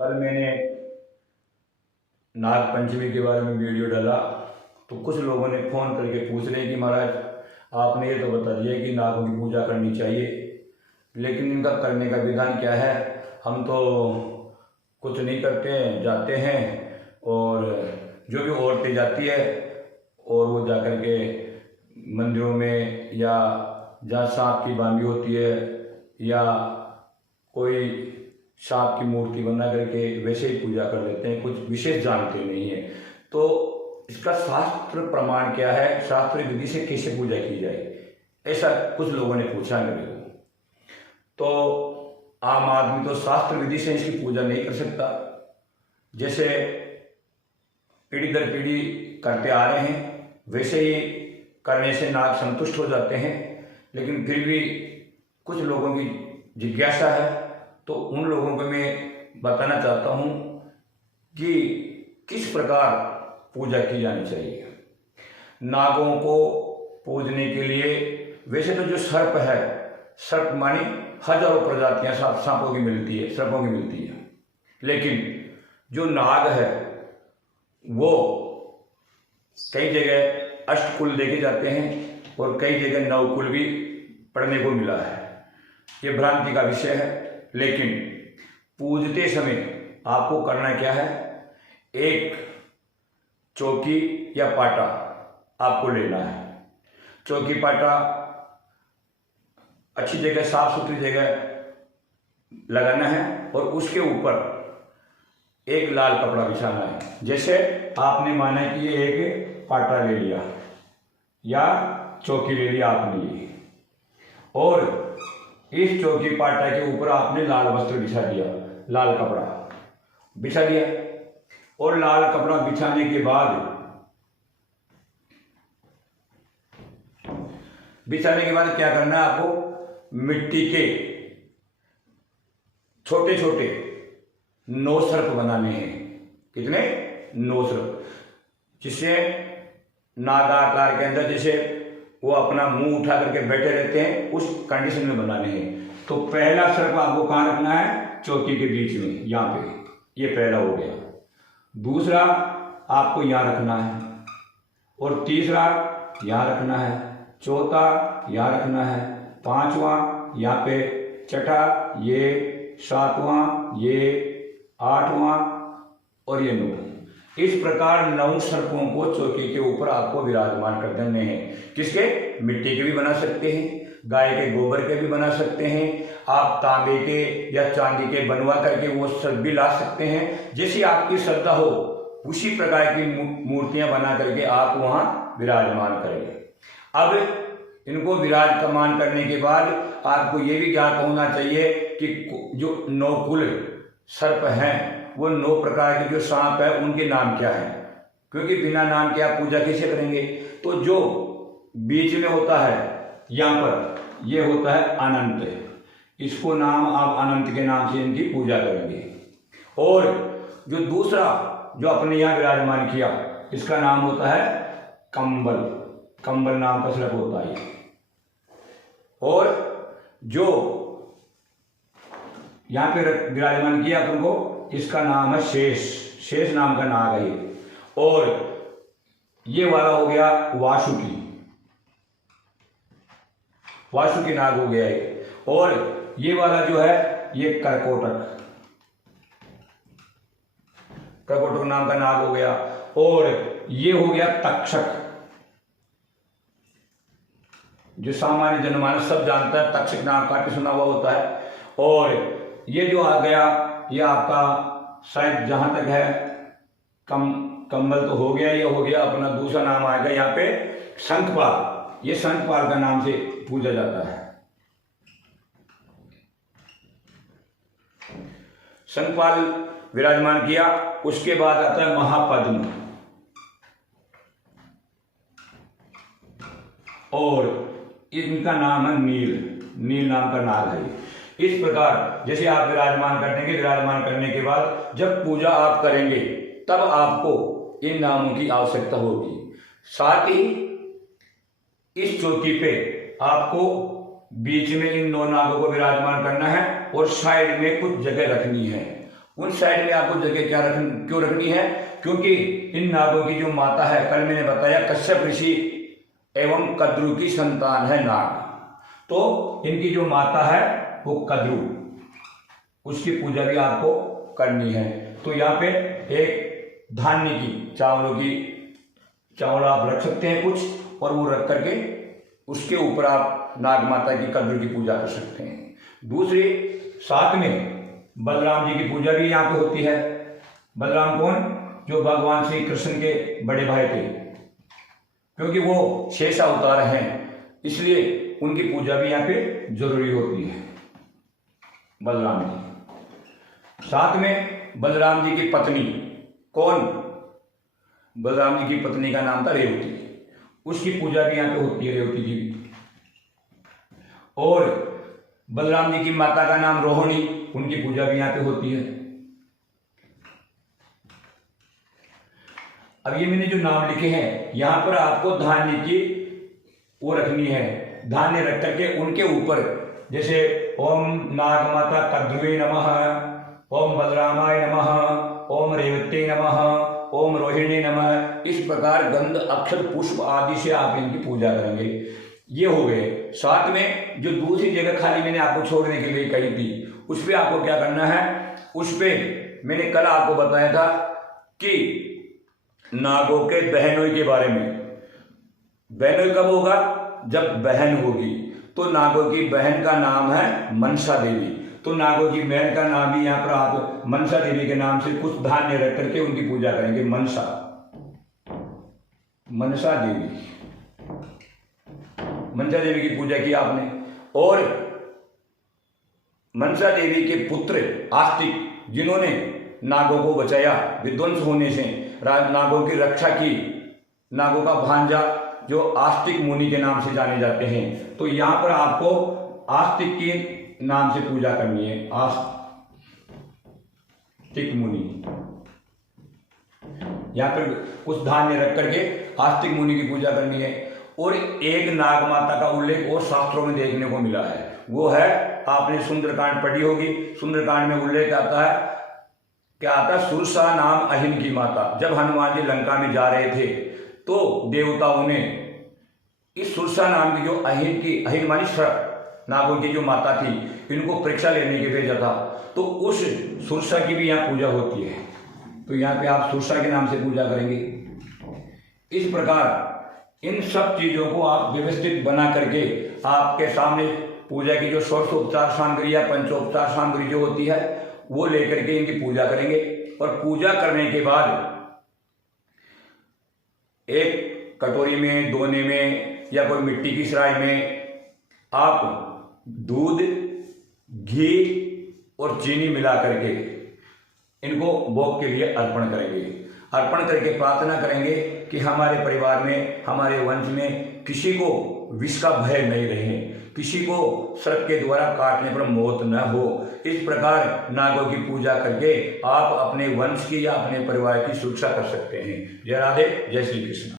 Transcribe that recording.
कल मैंने नाग पंचमी के बारे में वीडियो डाला तो कुछ लोगों ने फ़ोन करके पूछ रहे हैं कि महाराज आपने ये तो बता दिया कि नागों की पूजा करनी चाहिए, लेकिन इनका करने का विधान क्या है। हम तो कुछ नहीं करते हैं, जाते हैं और जो भी औरतें जाती है और वो जाकर के मंदिरों में या जहाँ सांप की बांधी होती है या कोई सांप की मूर्ति बना करके वैसे ही पूजा कर लेते हैं, कुछ विशेष जानते नहीं है। तो इसका शास्त्र प्रमाण क्या है, शास्त्रीय विधि से कैसे पूजा की जाए, ऐसा कुछ लोगों ने पूछा मेरे को। तो आम आदमी तो शास्त्र विधि से इसकी पूजा नहीं कर सकता। जैसे पीढ़ी दर पीढ़ी करते आ रहे हैं वैसे ही करने से नाग संतुष्ट हो जाते हैं, लेकिन फिर भी कुछ लोगों की जिज्ञासा है तो उन लोगों को मैं बताना चाहता हूँ कि किस प्रकार पूजा की जानी चाहिए। नागों को पूजने के लिए वैसे तो जो सर्प है, सर्प मानी हजारों प्रजातियां सांपों की मिलती है, सर्पों की मिलती है, लेकिन जो नाग है वो कई जगह अष्टकुल देखे जाते हैं और कई जगह नवकुल भी पढ़ने को मिला है। ये भ्रांति का विषय है, लेकिन पूजते समय आपको करना क्या है, एक चौकी या पाटा आपको लेना है। चौकी पाटा अच्छी जगह, साफ सुथरी जगह लगाना है और उसके ऊपर एक लाल कपड़ा बिछाना है। जैसे आपने माना कि ये एक पाटा ले लिया या चौकी ले लिया आपने ये, और इस चौकी पाटा के ऊपर आपने लाल वस्त्र बिछा दिया, लाल कपड़ा बिछा दिया। और लाल कपड़ा बिछाने के बाद क्या करना है आपको, मिट्टी के छोटे छोटे 9 सर्प बनाने हैं। कितने? 9 सर्प, जिससे नागाकार के अंदर जैसे वो अपना मुंह उठा करके बैठे रहते हैं, उस कंडीशन में बनाने हैं। तो पहला सर्प आपको कहाँ रखना है, चौकी के बीच में, यहाँ पे, ये पहला हो गया। दूसरा आपको यहाँ रखना है, और तीसरा यहाँ रखना है, चौथा यहाँ रखना है, पांचवा यहाँ पे, छठा ये, सातवां ये, आठवां और ये 9। इस प्रकार 9 सर्पों को चौकी के ऊपर आपको विराजमान कर देने हैं। किसके? मिट्टी के भी बना सकते हैं, गाय के गोबर के भी बना सकते हैं, आप तांबे के या चांदी के बनवा करके वो सर्प भी ला सकते हैं। जैसी आपकी श्रद्धा हो उसी प्रकार की मूर्तियां बना करके आप वहां विराजमान करेंगे। अब इनको विराजमान करने के बाद आपको ये भी ज्ञात होना चाहिए कि जो 9 कुल सर्प हैं, वो 9 प्रकार के जो सांप है उनके नाम क्या है, क्योंकि बिना नाम के आप पूजा कैसे करेंगे। तो जो बीच में होता है यहाँ पर, ये होता है अनंत, इसको नाम आप अनंत के नाम से इनकी पूजा करेंगे। और जो दूसरा जो अपने यहाँ विराजमान किया, इसका नाम होता है कंबल, कंबल नाम का सर्प होता है। और जो यहाँ पे विराजमान किया अपन को, इसका नाम है शेष, शेष नाम का नाग है। और ये वाला हो गया वासुकी, वासुकी नाग हो गया है। और ये वाला जो है ये कर्कोटक, कर्कोटक नाम का नाग हो गया। और ये हो गया तक्षक, जो सामान्य जनमानस सब जानता है, तक्षक नाम का सुना हुआ होता है। और ये जो आ गया, ये आपका शायद जहां तक है कंबल तो हो गया, ये हो गया। अपना दूसरा नाम आएगा यहाँ पे शंखपाल, ये शंखपाल का नाम से पूजा जाता है। शंखपाल विराजमान किया, उसके बाद आता है महापद्म, और इनका नाम है नील, नील नाम का नाग है। इस प्रकार जैसे आप विराजमान कर देंगे, विराजमान करने के बाद जब पूजा आप करेंगे तब आपको इन नामों की आवश्यकता होगी। साथ ही इस चौकी पे आपको बीच में इन 9 नागों को विराजमान करना है और साइड में कुछ जगह रखनी है। उन साइड में आपको जगह क्यों रखनी है? क्योंकि इन नागों की जो माता है, कल मैंने बताया कश्यप ऋषि एवं कद्रु की संतान है नाग, तो इनकी जो माता है वो कद्रु, उसकी पूजा भी आपको करनी है। तो यहाँ पे एक धान्य की, चावल आप रख सकते हैं कुछ, और वो रख करके उसके ऊपर आप नाग माता की, कद्रु की पूजा कर सकते हैं। दूसरी, साथ में बलराम जी की पूजा भी यहाँ पे होती है। बलराम कौन? जो भगवान श्री कृष्ण के बड़े भाई थे, क्योंकि वो शेष अवतार हैं, इसलिए उनकी पूजा भी यहाँ पे जरूरी होती है, बलराम जी। साथ में बलराम जी की पत्नी कौन? बलराम जी की पत्नी का नाम था रेवती, उसकी पूजा भी यहाँ पे होती है, रेवती जी की। और बलराम जी की माता का नाम रोहिणी, उनकी पूजा भी यहाँ पे होती है। अब ये मैंने जो नाम लिखे हैं, यहाँ पर आपको धान्य की वो रखनी है, धान्य रख करके उनके ऊपर, जैसे ओम नाग माता कद्रुवे नमः, ओम बलरामाय नमः, ओम रेवते नमः, ओम रोहिणी नमः, इस प्रकार गंध अक्षर पुष्प आदि से आप इनकी पूजा करेंगे। ये हो गए। साथ में जो दूसरी जगह खाली मैंने आपको छोड़ने के लिए कही थी, उस पर आपको क्या करना है? उस पर मैंने कल आपको बताया था कि नागों के बहनोई के बारे में। बहनोई कब होगा? जब बहन होगी। तो नागों की बहन का नाम है मनसा देवी, तो नागों की बहन का नाम भी यहाँ पर आप मनसा देवी के नाम से कुछ धान्य रख करके उनकी पूजा करेंगे। मनसा देवी की पूजा की आपने। और मनसा देवी के पुत्र आस्तिक, जिन्होंने नागों को बचाया विध्वंस होने से, नागों की रक्षा की, नागों का भांजा जो आस्तिक मुनि के नाम से जाने जाते हैं, तो यहाँ पर आपको आस्तिक के नाम से पूजा करनी है। आस्तिक मुनि, यहाँ पर कुछ धान्य रख करके आस्तिक मुनि की पूजा करनी है। और एक नाग माता का उल्लेख और शास्त्रों में देखने को मिला है, वो है, आपने सुंदरकांड पढ़ी होगी, सुंदरकांड में उल्लेख आता है, क्या आता है? सुरसा नाम अहिन की माता। जब हनुमान जी लंका में जा रहे थे तो देवताओं ने इस सुरसा नाम की, जो अहिन मानी शरक, नागों की जो माता थी, इनको परीक्षा लेने के भेजा था, तो उस सुरसा की भी यहाँ पूजा होती है। तो यहाँ पे आप सुरसा के नाम से पूजा करेंगे। इस प्रकार इन सब चीजों को आप व्यवस्थित बना करके आपके सामने पूजा की जो षोडशोपचार सामग्री या पंचोपचार सामग्री जो होती है, वो लेकर के इनकी पूजा करेंगे। और पूजा करने के बाद एक कटोरी में, दोने में या कोई मिट्टी की सराय में आप दूध, घी और चीनी मिला करके इनको भोग के लिए अर्पण करेंगे। अर्पण करके प्रार्थना करेंगे कि हमारे परिवार में, हमारे वंश में किसी को विष का भय नहीं रहे, किसी को सर्प के द्वारा काटने पर मौत न हो। इस प्रकार नागों की पूजा करके आप अपने वंश की या अपने परिवार की सुरक्षा कर सकते हैं। जय राधे, जय श्री कृष्ण।